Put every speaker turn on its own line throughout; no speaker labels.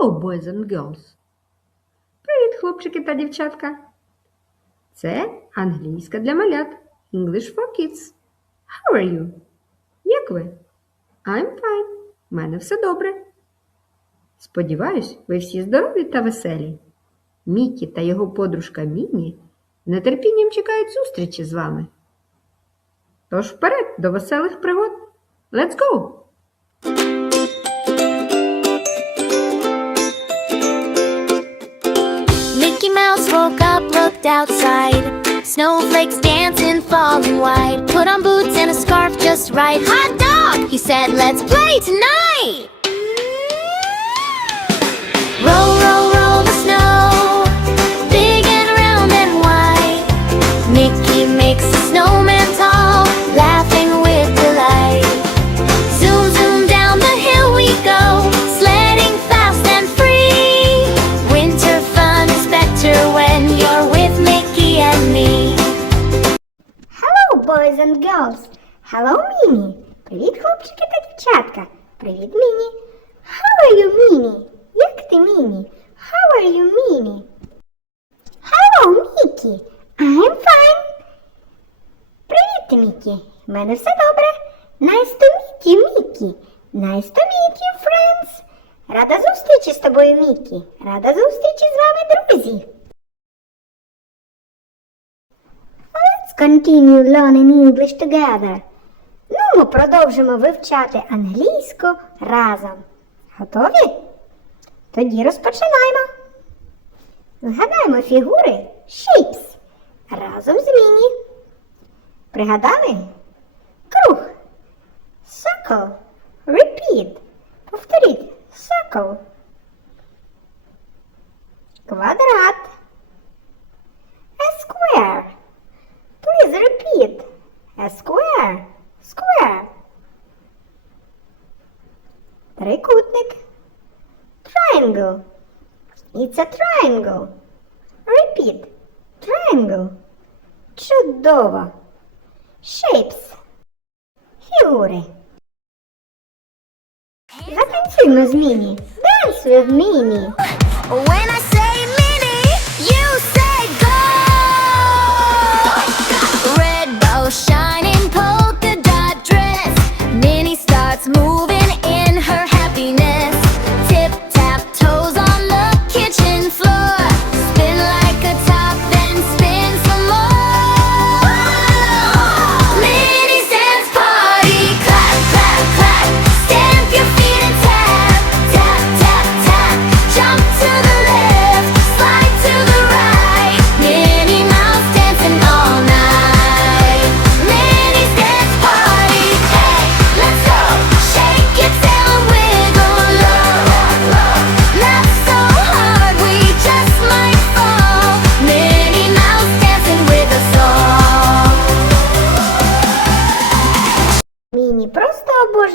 Hello, boys and girls. Привіт, хлопчики та дівчатка. Це англійська для малят. English for kids. How are you? Як ви? I'm fine. У мене все добре. Сподіваюсь, ви всі здорові та веселі. Мікі та його подружка Міні нетерпінням чекають зустрічі з вами. Тож вперед до веселих пригод. Let's go!
Woke up, looked outside. Snowflakes dancing, falling white. Put on boots and a scarf just right. Hot dog! He said, let's play tonight! And
girls! Hello, Міні! Привіт, хлопчики та дівчатка! Привіт, Міні! How are you, Міні? Як ти, Міні? How are you, Міні? Hello, Мікі! I'm fine! Привіт, Мікі! Мене все добре. Nice to meet you, Мікі! Nice to meet you, friends! Рада зустрічі з тобою, Мікі! Рада зустрічі з вами, друзі! Continue learning English together. Ну, ми продовжимо вивчати англійську разом. Готові? Тоді розпочинаємо. Згадаємо фігури shapes разом з Міні. Пригадали? Круг. Circle. Repeat. Повторіть. Circle. Квадрат. A square. Please repeat. A square. Square. Трикутник. Triangle. It's a triangle. Repeat. Triangle. Чудово. Shapes. Фігури. Затанцюймо з Міні. Dance with Міні.
When I say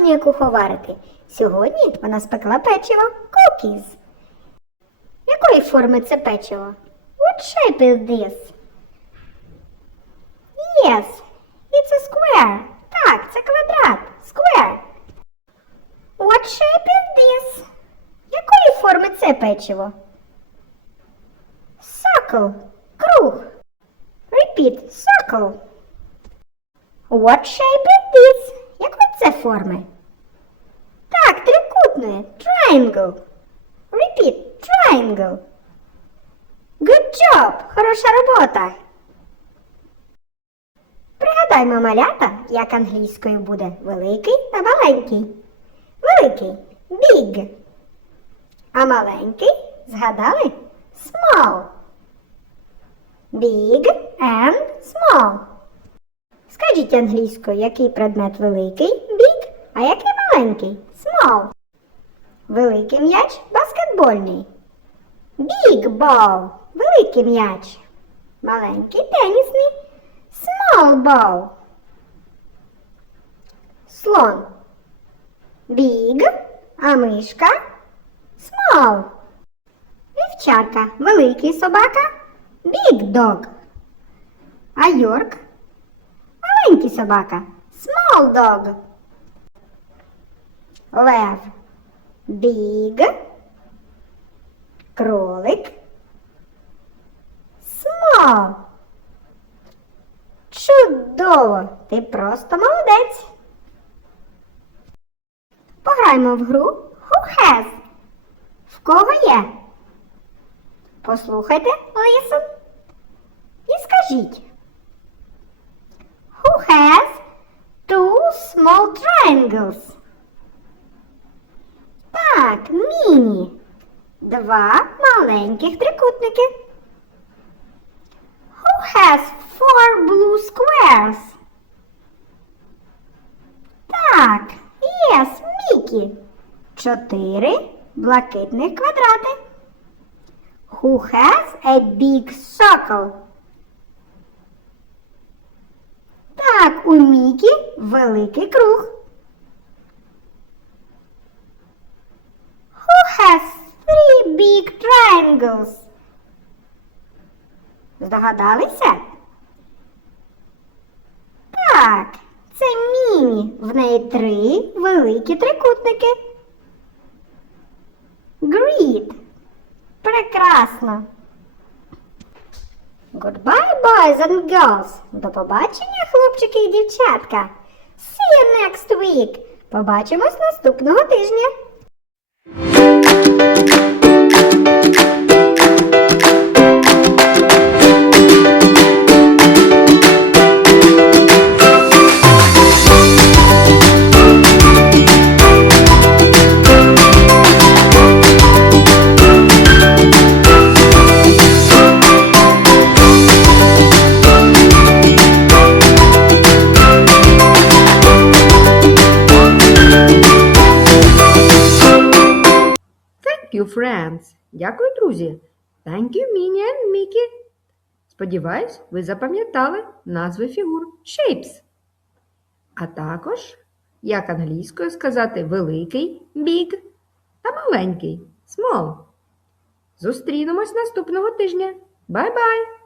обожнює куховарити. Сьогодні вона спекла печиво cookies. Якої форми це печиво? What shape is this? Yes, it's a square. Так, це квадрат. Square. What shape is this? Якої форми це печиво? Circle. Круг. Repeat. Circle. What shape is this? Якої це форми? Так. Triangle. Repeat. Triangle. Good job. Хороша робота. Пригадаймо малята, як англійською буде великий та маленький. Великий big. А маленький згадали? Small. Big and small. Скажіть англійською, який предмет великий big, а який маленький small. Великий м'яч баскетбольний. Big ball великий м'яч. Маленький тенісний small ball. Слон. Big, а мишка small. Вівчарка великий собака dog. А Йорк маленький собака dog. Лев big Кролик. Small. Чудово! Ти просто молодець. Пограємо в гру Who has? В кого є? Послухайте, listen. І скажіть. Who has two small triangles? Так, міні. Два маленьких трикутники. Who has four blue squares? Так, yes, Мікі. Чотири блакитних квадрати. Who has a big circle? Так, у Мікі великий круг. Who has three big triangles? Здогадалися? Так, це Міні. В неї три великі трикутники. Great. Прекрасно. Goodbye, boys and girls. До побачення, хлопчики і дівчатка. See you next week. Побачимось наступного тижня.
Friends. Дякую, друзі. Thank you, Minnie and Mickey. Сподіваюсь, ви запам'ятали назви фігур shapes. А також, як англійською сказати великий big та маленький small. Зустрінемось наступного тижня. Бай-бай!